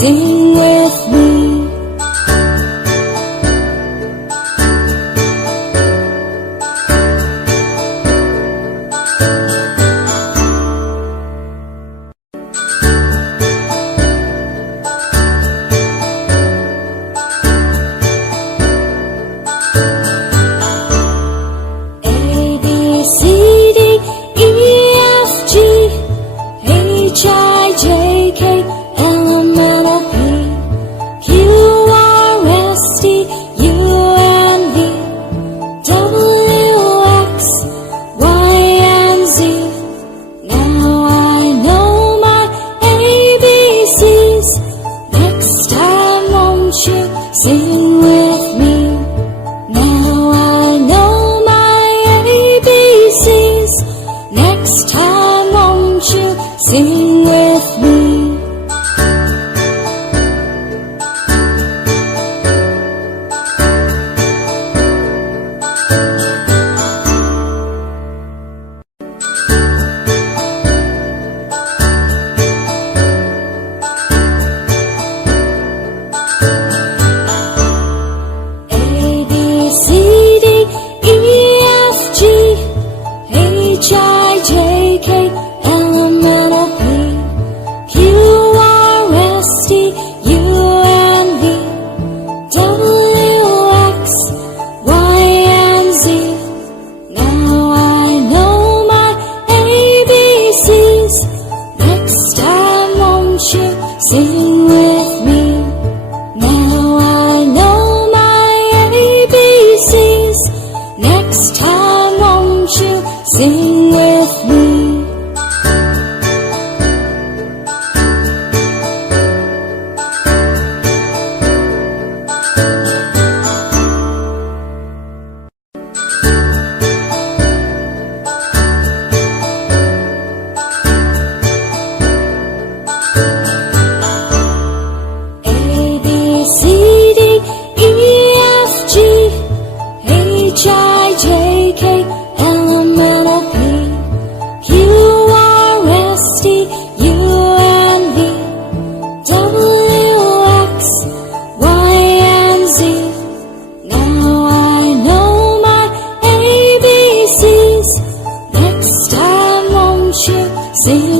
Sing with me. A, B, C, D, E, F, G, H, I, J, K, L, M, N, O, P, Q, R, S, T, U, N, V, W, X, Y, and Z. Now I know my ABCs. Next time won't you sing with me? Now I know my ABCs. Next time won't you sing with me? A, B, C, D, E, F, G, H, I, J, K, L, M, N, O, P, Q, R, S, T, U, N, V, W, X, Y, and Z. Now I know my ABCs. Next time won't you sing with me? Now I know my ABCs. Next time won't you sing with me? A, B, C, D, E, F, G, H, I, J, K, L, M, N, O, P, Q, R, S, T, U, N, V, W, X, Y, and Z. Now I know my ABCs. Next time won't you sing